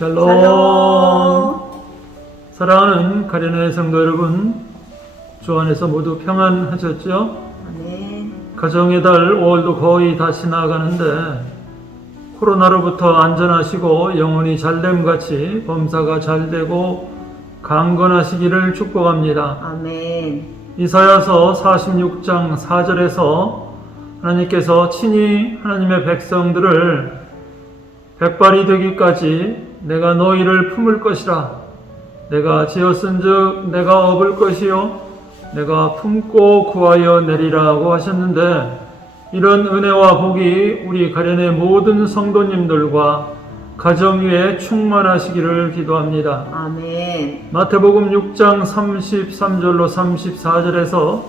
샬롬. 사랑하는 가련의 성도 여러분, 주 안에서 모두 평안하셨죠? 아멘. 가정의 달 5월도 거의 다 지나가는데 코로나로부터 안전하시고 영혼이 잘됨같이 범사가 잘되고 강건하시기를 축복합니다. 아멘. 이사야서 46장 4절에서 하나님께서 친히 하나님의 백성들을 백발이 되기까지 내가 너희를 품을 것이라. 내가 지었은즉 내가 업을 것이요 내가 품고 구하여 내리라고 하셨는데, 이런 은혜와 복이 우리 가련의 모든 성도님들과 가정 위에 충만하시기를 기도합니다. 아멘. 마태복음 6장 33절로 34절에서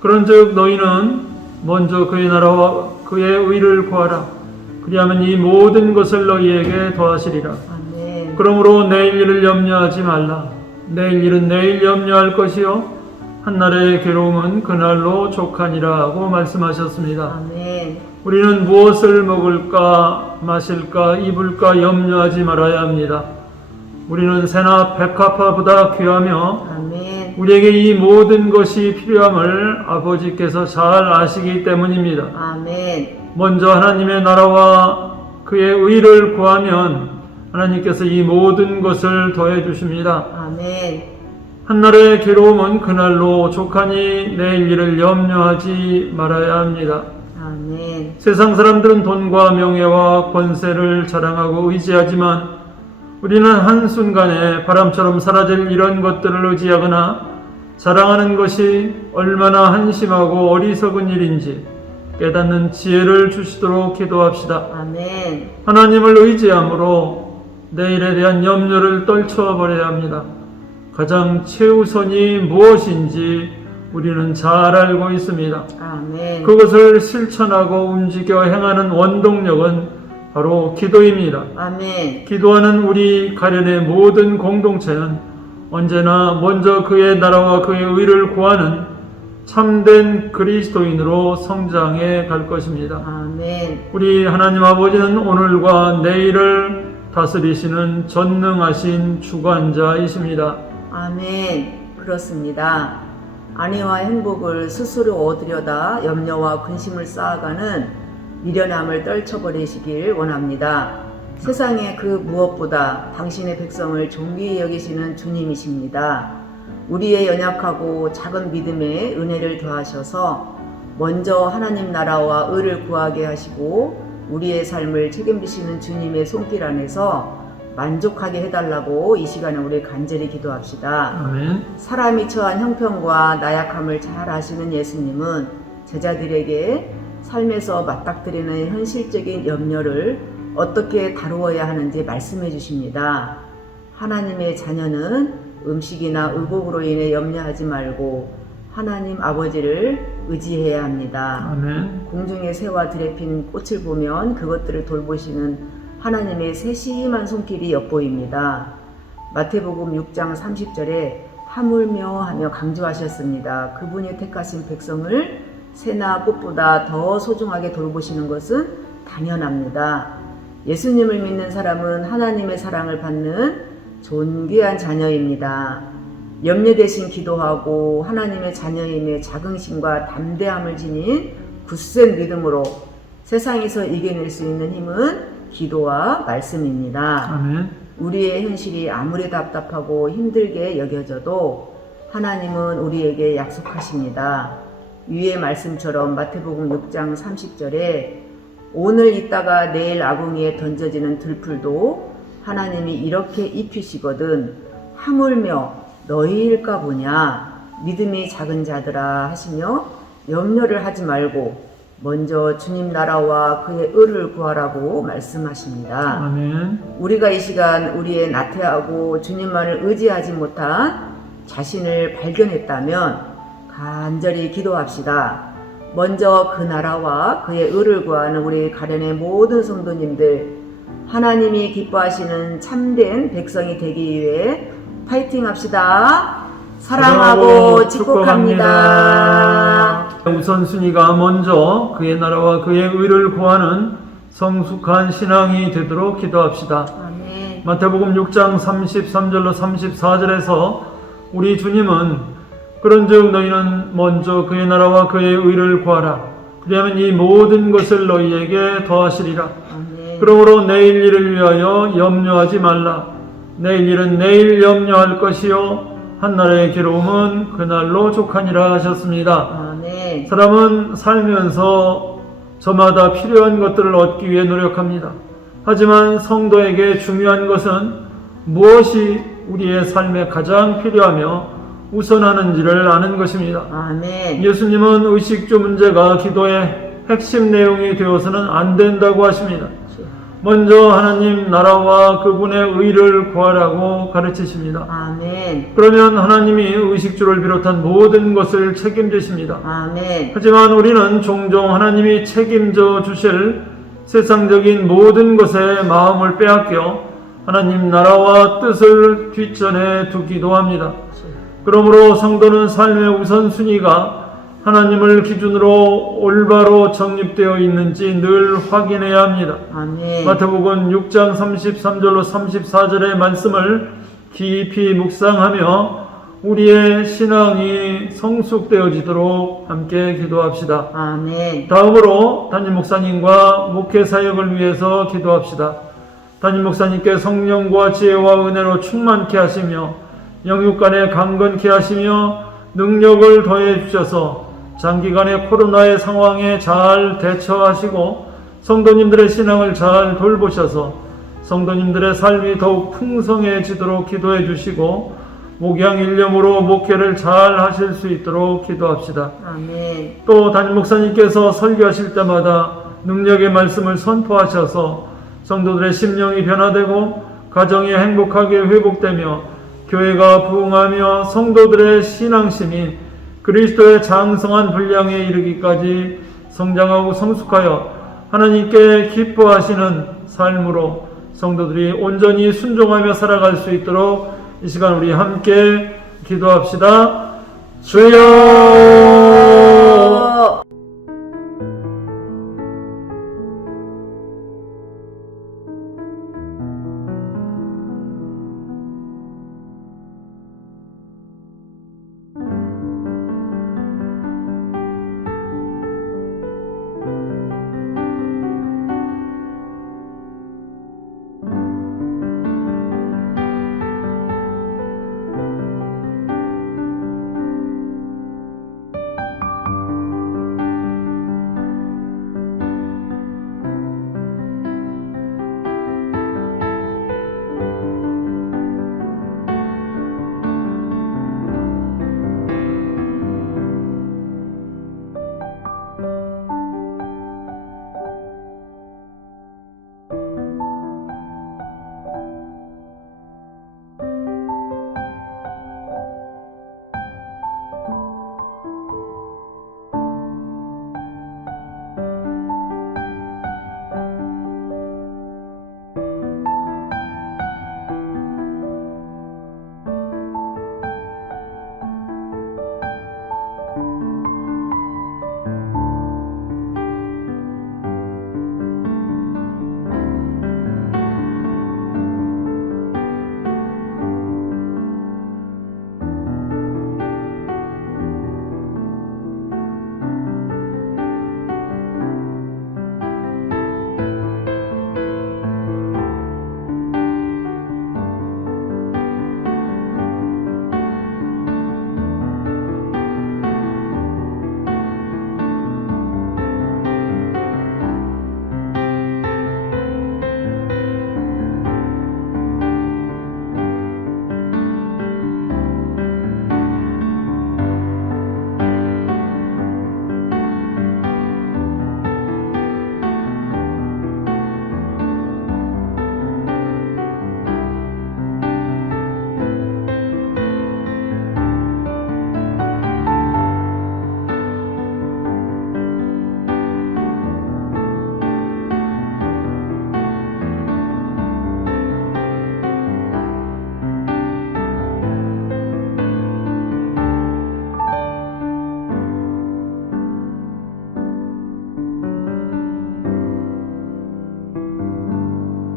그런즉 너희는 먼저 그의 나라와 그의 의를 구하라. 그리하면 이 모든 것을 너희에게 더하시리라. 아멘. 그러므로 내일 일을 염려하지 말라. 내일 일은 내일 염려할 것이요 한날의 괴로움은 그날로 족하니라고 말씀하셨습니다. 아멘. 우리는 무엇을 먹을까 마실까 입을까 염려하지 말아야 합니다. 우리는 새나 백합화보다 귀하며 아멘. 우리에게 이 모든 것이 필요함을 아버지께서 잘 아시기 때문입니다. 아멘. 먼저 하나님의 나라와 그의 의를 구하면 하나님께서 이 모든 것을 더해 주십니다. 아멘. 한날의 괴로움은 그날로 족하니 내일 일을 염려하지 말아야 합니다. 아멘. 세상 사람들은 돈과 명예와 권세를 자랑하고 의지하지만 우리는 한순간에 바람처럼 사라질 이런 것들을 의지하거나 자랑하는 것이 얼마나 한심하고 어리석은 일인지 깨닫는 지혜를 주시도록 기도합시다. 아멘. 하나님을 의지함으로 내일에 대한 염려를 떨쳐버려야 합니다. 가장 최우선이 무엇인지 우리는 잘 알고 있습니다. 아멘. 그것을 실천하고 움직여 행하는 원동력은 바로 기도입니다. 아멘. 기도하는 우리 가련의 모든 공동체는 언제나 먼저 그의 나라와 그의 의를 구하는 참된 그리스도인으로 성장해 갈 것입니다. 아멘. 우리 하나님 아버지는 오늘과 내일을 다스리시는 전능하신 주관자이십니다. 아멘. 그렇습니다. 안위와 행복을 스스로 얻으려다 염려와 근심을 쌓아가는 미련함을 떨쳐버리시길 원합니다. 세상의 그 무엇보다 당신의 백성을 존귀히 여기시는 주님이십니다. 우리의 연약하고 작은 믿음에 은혜를 더하셔서 먼저 하나님 나라와 의를 구하게 하시고 우리의 삶을 책임지시는 주님의 손길 안에서 만족하게 해달라고 이 시간에 우리 간절히 기도합시다. 아멘. 사람이 처한 형편과 나약함을 잘 아시는 예수님은 제자들에게 삶에서 맞닥뜨리는 현실적인 염려를 어떻게 다루어야 하는지 말씀해 주십니다. 하나님의 자녀는 음식이나 의복으로 인해 염려하지 말고 하나님 아버지를 의지해야 합니다. 아멘. 공중의 새와 들에 핀 꽃을 보면 그것들을 돌보시는 하나님의 세심한 손길이 엿보입니다. 마태복음 6장 30절에 하물며 하며 강조하셨습니다. 그분이 택하신 백성을 새나 꽃보다 더 소중하게 돌보시는 것은 당연합니다. 예수님을 믿는 사람은 하나님의 사랑을 받는 존귀한 자녀입니다. 염려 대신 기도하고 하나님의 자녀임의 자긍심과 담대함을 지닌 굳센 믿음으로 세상에서 이겨낼 수 있는 힘은 기도와 말씀입니다. 아멘. 우리의 현실이 아무리 답답하고 힘들게 여겨져도 하나님은 우리에게 약속하십니다. 위의 말씀처럼 마태복음 6장 30절에 오늘 있다가 내일 아궁이에 던져지는 들풀도 하나님이 이렇게 입히시거든 하물며 너희일까 보냐 믿음이 작은 자들아 하시며 염려를 하지 말고 먼저 주님 나라와 그의 의를 구하라고 말씀하십니다. 아멘. 우리가 이 시간 우리의 나태하고 주님만을 의지하지 못한 자신을 발견했다면 간절히 기도합시다. 먼저 그 나라와 그의 의를 구하는 우리 가련의 모든 성도님들, 하나님이 기뻐하시는 참된 백성이 되기 위해 파이팅 합시다. 사랑하고 축복합니다. 우선순위가 먼저 그의 나라와 그의 의를 구하는 성숙한 신앙이 되도록 기도합시다. 아멘. 마태복음 6장 33절로 34절에서 우리 주님은 그런즉 너희는 먼저 그의 나라와 그의 의를 구하라. 그리하면 이 모든 것을 너희에게 더하시리라. 아멘. 그러므로 내일 일을 위하여 염려하지 말라. 내일 일은 내일 염려할 것이요 한날의 괴로움은 그날로 족하니라 하셨습니다. 아멘. 사람은 살면서 저마다 필요한 것들을 얻기 위해 노력합니다. 하지만 성도에게 중요한 것은 무엇이 우리의 삶에 가장 필요하며 우선하는지를 아는 것입니다. 아멘. 예수님은 의식주 문제가 기도의 핵심 내용이 되어서는 안 된다고 하십니다. 먼저 하나님 나라와 그분의 의를 구하라고 가르치십니다. 아멘. 그러면 하나님이 의식주를 비롯한 모든 것을 책임지십니다. 아멘. 하지만 우리는 종종 하나님이 책임져 주실 세상적인 모든 것에 마음을 빼앗겨 하나님 나라와 뜻을 뒷전에 두기도 합니다. 그러므로 성도는 삶의 우선순위가 하나님을 기준으로 올바로 정립되어 있는지 늘 확인해야 합니다. 아멘. 마태복음 6장 33절로 34절의 말씀을 깊이 묵상하며 우리의 신앙이 성숙되어지도록 함께 기도합시다. 아멘. 다음으로 담임 목사님과 목회 사역을 위해서 기도합시다. 담임 목사님께 성령과 지혜와 은혜로 충만케 하시며 영육간에 강건케 하시며 능력을 더해 주셔서 장기간의 코로나의 상황에 잘 대처하시고 성도님들의 신앙을 잘 돌보셔서 성도님들의 삶이 더욱 풍성해지도록 기도해 주시고 목양일념으로 목회를 잘 하실 수 있도록 기도합시다. 아멘. 또 담임 목사님께서 설교하실 때마다 능력의 말씀을 선포하셔서 성도들의 심령이 변화되고 가정이 행복하게 회복되며 교회가 부흥하며 성도들의 신앙심이 그리스도의 장성한 분량에 이르기까지 성장하고 성숙하여 하나님께 기뻐하시는 삶으로 성도들이 온전히 순종하며 살아갈 수 있도록 이 시간 우리 함께 기도합시다. 주여!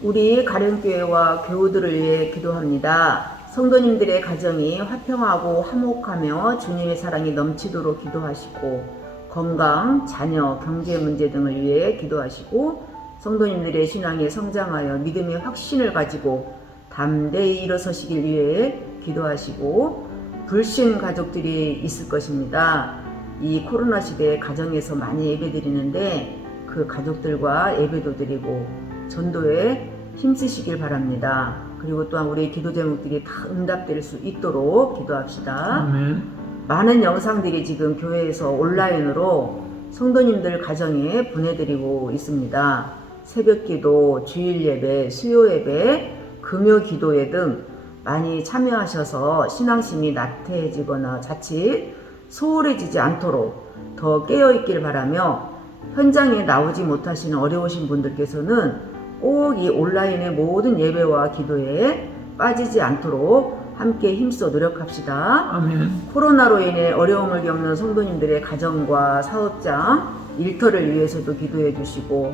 우리 가령교회와 교우들을 위해 기도합니다. 성도님들의 가정이 화평하고 화목하며 주님의 사랑이 넘치도록 기도하시고 건강, 자녀, 경제 문제 등을 위해 기도하시고 성도님들의 신앙이 성장하여 믿음의 확신을 가지고 담대히 일어서시길 위해 기도하시고 불신 가족들이 있을 것입니다. 이 코로나 시대에 가정에서 많이 예배드리는데 그 가족들과 예배도 드리고 전도에 힘쓰시길 바랍니다. 그리고 또한 우리 기도 제목들이 다 응답될 수 있도록 기도합시다. 아멘. 많은 영상들이 지금 교회에서 온라인으로 성도님들 가정에 보내드리고 있습니다. 새벽 기도, 주일 예배, 수요 예배, 금요 기도회 등 많이 참여하셔서 신앙심이 나태해지거나 자칫 소홀해지지 않도록 더 깨어있길 바라며 현장에 나오지 못하시는 어려우신 분들께서는 꼭 이 온라인의 모든 예배와 기도에 빠지지 않도록 함께 힘써 노력합시다. 아멘. 코로나로 인해 어려움을 겪는 성도님들의 가정과 사업장, 일터를 위해서도 기도해 주시고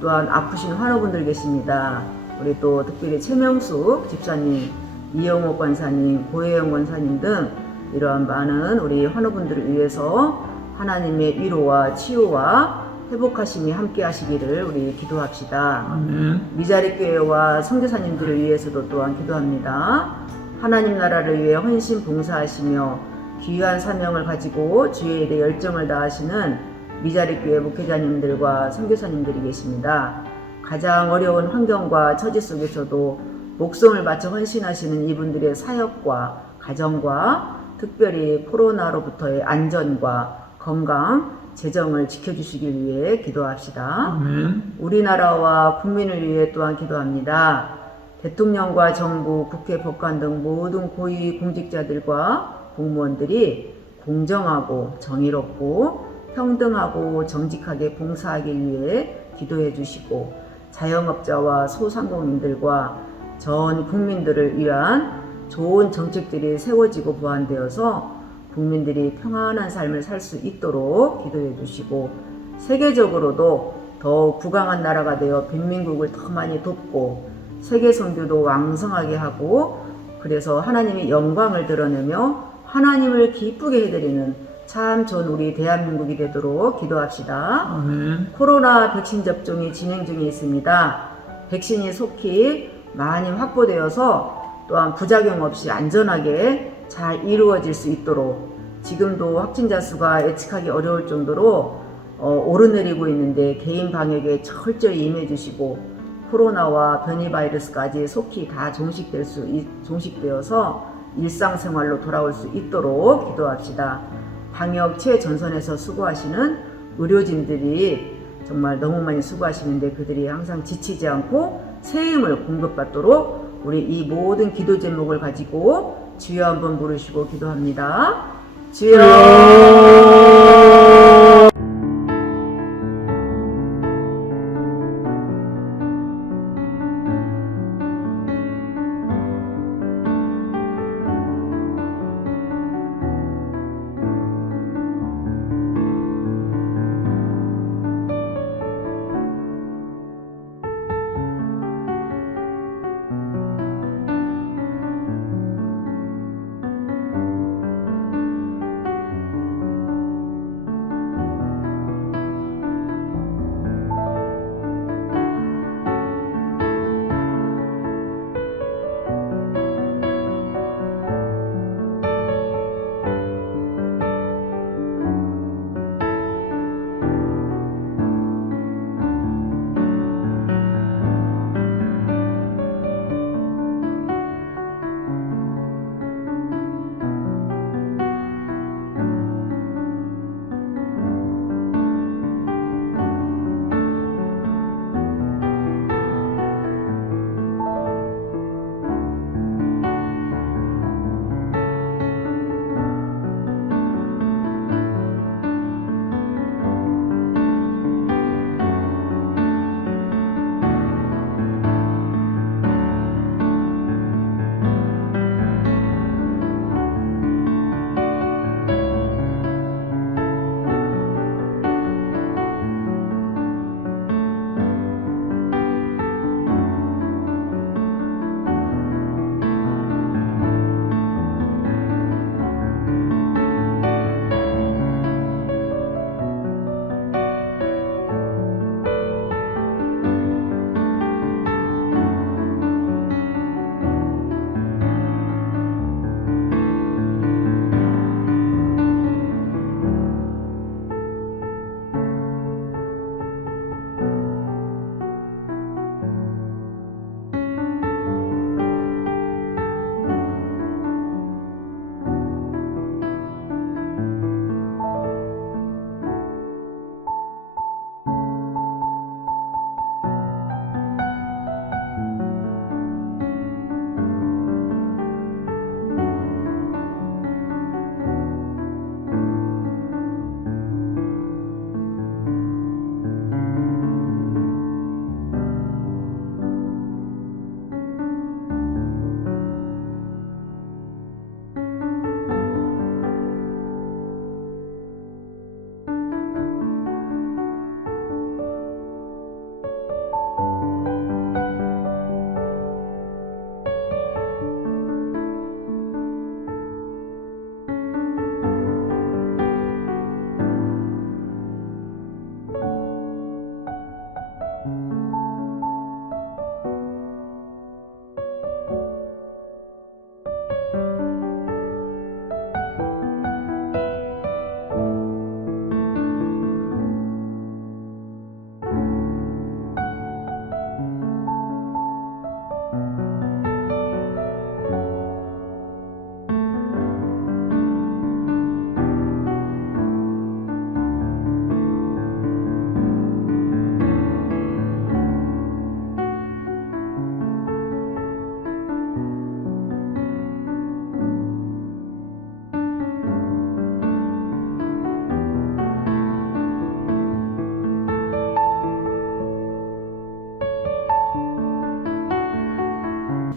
또한 아프신 환우분들 계십니다. 우리 또 특별히 최명숙 집사님, 이영옥 권사님, 고혜영 권사님 등 이러한 많은 우리 환우분들을 위해서 하나님의 위로와 치유와 회복하심이 함께 하시기를 우리 기도합시다. 아멘. 미자리 교회와 선교사님들을 위해서도 또한 기도합니다. 하나님 나라를 위해 헌신 봉사하시며 귀한 사명을 가지고 주의 일에 열정을 다하시는 미자리 교회 목회자님들과 선교사님들이 계십니다. 가장 어려운 환경과 처지 속에서도 목숨을 바쳐 헌신하시는 이분들의 사역과 가정과 특별히 코로나로부터의 안전과 건강, 재정을 지켜주시길 위해 기도합시다. 아멘. 우리나라와 국민을 위해 또한 기도합니다. 대통령과 정부, 국회, 법관 등 모든 고위 공직자들과 공무원들이 공정하고 정의롭고 평등하고 정직하게 봉사하길 위해 기도해 주시고 자영업자와 소상공인들과 전 국민들을 위한 좋은 정책들이 세워지고 보완되어서 국민들이 평안한 삶을 살 수 있도록 기도해 주시고 세계적으로도 더욱 부강한 나라가 되어 빈민국을 더 많이 돕고 세계 선교도 왕성하게 하고 그래서 하나님의 영광을 드러내며 하나님을 기쁘게 해드리는 참 좋은 우리 대한민국이 되도록 기도합시다. 아멘. 코로나 백신 접종이 진행 중에 있습니다. 백신이 속히 많이 확보되어서 또한 부작용 없이 안전하게 잘 이루어질 수 있도록 지금도 확진자 수가 예측하기 어려울 정도로 오르내리고 있는데 개인 방역에 철저히 임해 주시고 코로나와 변이 바이러스까지 속히 다 종식되어서 일상생활로 돌아올 수 있도록 기도합시다. 방역 최전선에서 수고하시는 의료진들이 정말 너무 많이 수고하시는데 그들이 항상 지치지 않고 새 힘을 공급받도록 우리 이 모든 기도 제목을 가지고 주여 한번 부르시고 기도합니다. 주여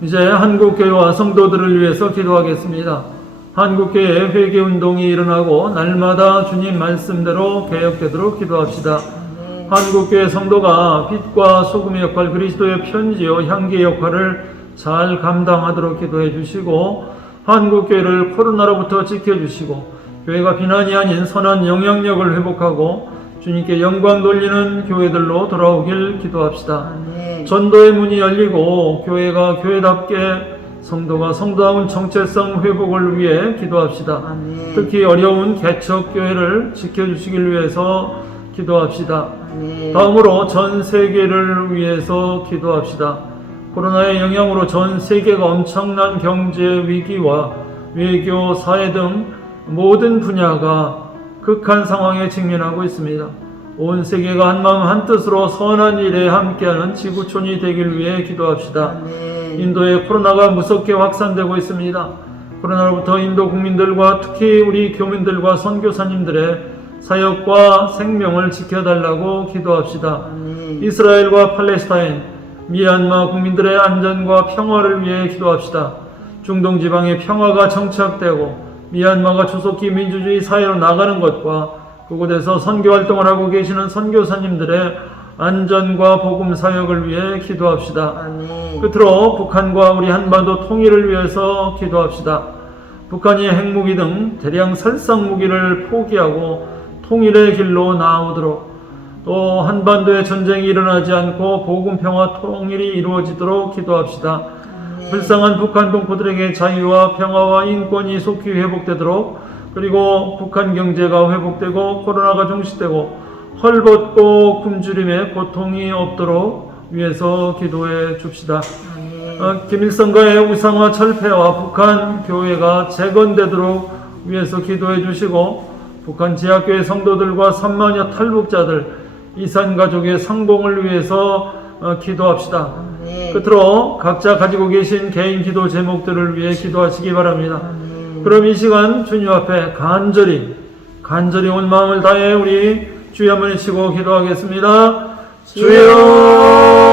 이제 한국교회와 성도들을 위해서 기도하겠습니다. 한국교회의 회개운동이 일어나고 날마다 주님 말씀대로 개혁되도록 기도합시다. 한국교회 성도가 빛과 소금의 역할, 그리스도의 편지요 향기의 역할을 잘 감당하도록 기도해 주시고, 한국교회를 코로나로부터 지켜주시고 교회가 비난이 아닌 선한 영향력을 회복하고 주님께 영광 돌리는 교회들로 돌아오길 기도합시다. 아멘. 전도의 문이 열리고 교회가 교회답게, 성도가 성도다운 정체성 회복을 위해 기도합시다. 아멘. 특히 어려운 개척교회를 지켜주시길 위해서 기도합시다. 아멘. 다음으로 전 세계를 위해서 기도합시다. 코로나의 영향으로 전 세계가 엄청난 경제 위기와 외교, 사회 등 모든 분야가 극한 상황에 직면하고 있습니다. 온 세계가 한마음 한뜻으로 선한 일에 함께하는 지구촌이 되길 위해 기도합시다. 아멘. 인도의 코로나가 무섭게 확산되고 있습니다. 코로나로부터 인도 국민들과 특히 우리 교민들과 선교사님들의 사역과 생명을 지켜달라고 기도합시다. 아멘. 이스라엘과 팔레스타인, 미얀마 국민들의 안전과 평화를 위해 기도합시다. 중동 지방의 평화가 정착되고 미얀마가 조속히 민주주의 사회로 나가는 것과 그곳에서 선교 활동을 하고 계시는 선교사님들의 안전과 복음 사역을 위해 기도합시다. 아멘. 끝으로 북한과 우리 한반도 통일을 위해서 기도합시다. 북한이 핵무기 등 대량 살상 무기를 포기하고 통일의 길로 나아오도록, 또 한반도에 전쟁이 일어나지 않고 복음 평화 통일이 이루어지도록 기도합시다. 불쌍한 북한 동포들에게 자유와 평화와 인권이 속히 회복되도록, 그리고 북한 경제가 회복되고 코로나가 종식되고 헐벗고 굶주림의 고통이 없도록 위해서 기도해 줍시다. 김일성과의 우상화 철폐와 북한 교회가 재건되도록 위해서 기도해 주시고, 북한 지하교회 성도들과 3만여 탈북자들, 이산가족의 상봉을 위해서 기도합시다. 끝으로 각자 가지고 계신 개인 기도 제목들을 위해 기도하시기 바랍니다. 그럼 이 시간 주님 앞에 간절히 온 마음을 다해 우리 주여 한번 외치고 기도하겠습니다. 주여